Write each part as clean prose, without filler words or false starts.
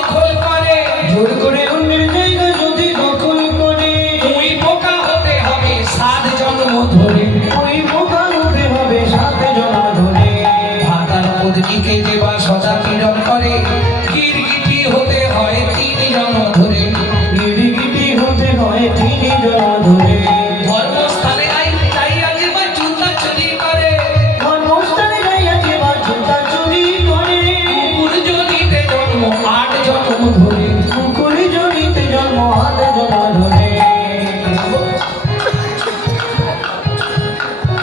দখল করে, জোর করে অন্যের জায়গা যদি দখল করে, ওই বোকা হতে হবে 7 জন্ম ধরে, ওই বোকা হতে হবে 7 জন্ম ধরে। ভাতার পত্নীকে দেবা সদা পীড়ন করে, গিরগিটি হতে হয় 3 জন্ম ধরে, গিরগিটি হতে হয় 3 জন্ম ধরে। ধর্মস্থানে যাইয়া যেবা জুতা চুরি করে, ধর্মস্থানে যাইয়া যেবা জুতা চুরি করে, কুকুর জনিতে জন্ম 8 জন্ম ধরে, কুকুর জনিতে জন্ম 8 জন্ম ধরে।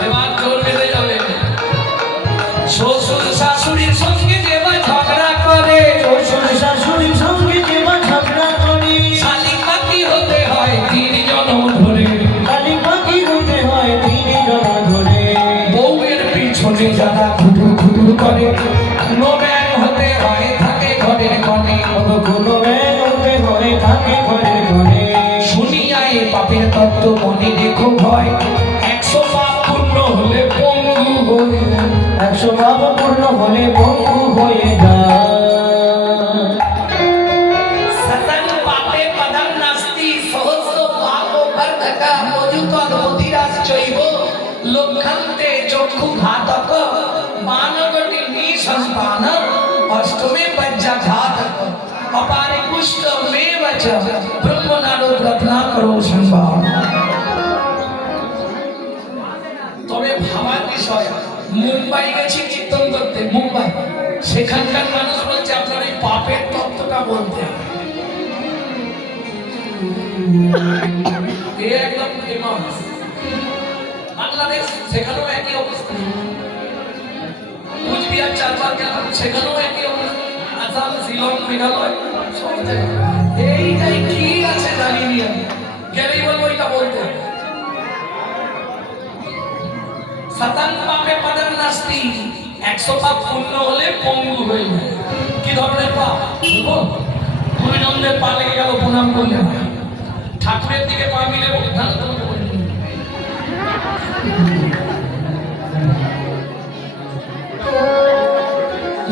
এবার জোর বেঁধে যাবে। শ্বশুর শাশুড়ির সঙ্গে যেবা ঝগড়া করে, শ্বশুর শাশুড়ির সঙ্গে যেবা ঝগড়া করে, শালিক পাখি হতে হয় 3 জন্ম ধরে, কালি পাখি হতে হয় 3 জন্ম ধরে। বউয়ের পিছনে যারা খুটুর খুটুর করে, কোনো ব্যাং হতে হয় থাকে ঘরের কোণে, কোনো ব্যাং হতে হয় থাকে ঘরের কোণে। শুনিয়া এ পাপের তত্ত্ব মনে রেখো ভয়, 100 পাপ পূর্ণ হলে পঙ্গু হয়ে, 100 পাপ পূর্ণ হলে পঙ্গু হয়ে যায়। সতং পাপে পদং নাস্তি, সহস্র পাপো বর্ধকা, মজুতং অধিরাশ্চৈব, লক্ষন্তে চক্ষু ঘাতক, মানবটি নিঃসন্তান, অষ্টমে পঞ্চঘাতক, অপারে পুষ্টমেব চ, ব্রহ্মনারদ রত্নাকরো সম্ভাব। তবে ভাবার বিষয়, মুম্বাই গেছি কীর্তন করতে, মুম্বাই, সেখানকার মানুষ বলছে আপনার এই পাপের তত্ত্বটা বলতে হবে। এ একদম ফেমাস। বাংলাদেশ, সেখানেও একই অবস্থা। কুচবিহার 4বার গেলাম, সেখানেও একই অবস্থা। আসাম, শিলং, মেঘালয়, সব জায়গায় এইটাই কি আছে জানি নি আমি, গেলেই বলবো এটা বলতে হবে। সতং পাপে পদং নাস্তি, 100 পাপ পূর্ণ হলে পঙ্গু হয়ে যায়। কি ধরনের পাপ বলবো? গুরুজনদের পা লেগে গেল, প্রণাম করলেন, ঠাকুরের দিকে পা মিলে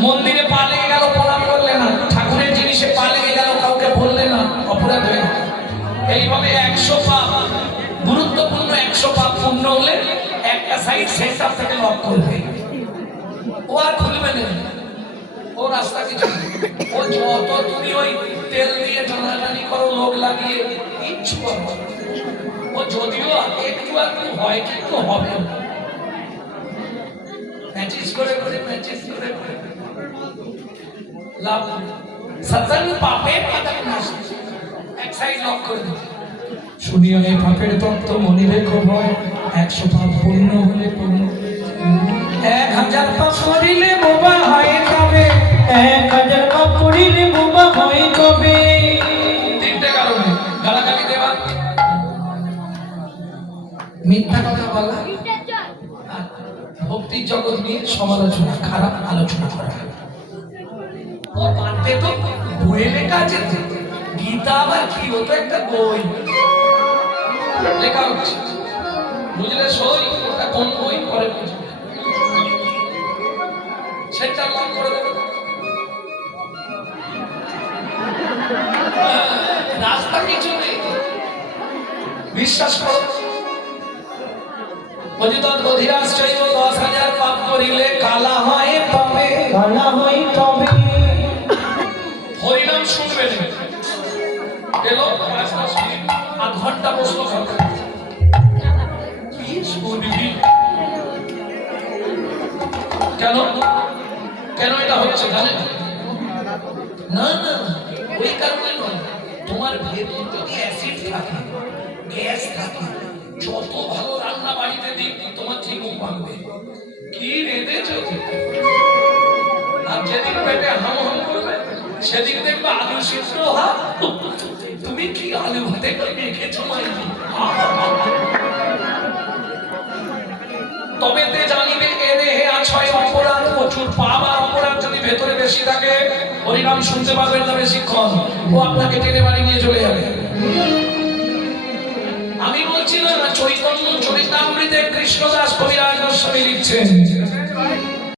মন্দিরে পা লেগে গেল, প্রণাম করলে না, ঠাকুরের জিনিসে পা লেগে গেল, কাউকে বললে না, অপরাধ হয়ে গেল। এইভাবে 100 পাপ, গুরুত্বপূর্ণ 100 পাপ পূর্ণ হলে একটা সাইড সেন্টার থেকে লক করবে, ও আর খুলবে না, ও রাস্তা কিছু, ও যত তুমি ওই তেল দিয়ে টানাটানি করো, লোক লাগিয়ে কিচ্ছু করো, ও যদিও একটু একটু হয় কিন্তু হবে, ম্যাচিস করে করে ম্যাচিস করে করে লাভ। সতং পাপে পদং নাস্তি, এক সাইড লক করে দিতে। শুনিও এই পাপের তত্ত্ব মনে রেখো ভয়, 100 পাপ পূর্ণ হলে পূর্ণ, 1000 পাপ করিলে বোবা হয় কবে, 1000 পাপ করিলে বোবা হয় কবে। 3টে কারণে: গালাগালি দেওয়া, মিথ্যা কথা বলা, ভক্তির জগৎ নিয়ে সমালোচনা, খারাপ আলোচনা করা। ও পারতে তো বইয়ে লেখা আছে, গীতা আবার কি হতো, একটা বই লেখা হচ্ছে, বুঝলে সই, ওটা কোন বই পরে বুঝবে, সেটা লক করে দেবে। রাস্তা কিছু নেই, বিশ্বাস করো। অজিতৎ অধিরাশ্চৈব, 10,000 পাপ করিলে কালা হয় তবে, কালা হয় তবে। হরিনাম শুনবে না, এলো 5-10 মিনিট, আধ ঘন্টা বসলো, কি শুনবি? কেন কেন এটা হচ্ছে জানেন? না না, ওই কারণে নয়, তোমার ভেতর যদি অ্যাসিড থাকে, গ্যাস থাকে, যত ভালো রান্না বাড়িতে দিক তোমার ঠিক পাবে, কি রেঁধেছো, আর যেদিন পেটে হাম হাম করবে সেদিন দেখবে আলু সিদ্ধ হাত, তুমি কি আলু ভাতে মেখেছো মাই। তবে তে জানিবে এ দেহে আছয় অপরাধ প্রচুর, পাপ আর অপরাধ যদি ভেতরে বেশি থাকে, হরিনাম শুনতে পারবেন না বেশিক্ষণ, ও আপনাকে টেনে বাড়ি নিয়ে চলে যাবে। আমি বলছি না, চৈতন্য চরিতামৃতে কৃষ্ণদাস কবিরাজ গোস্বামী লিখছেন,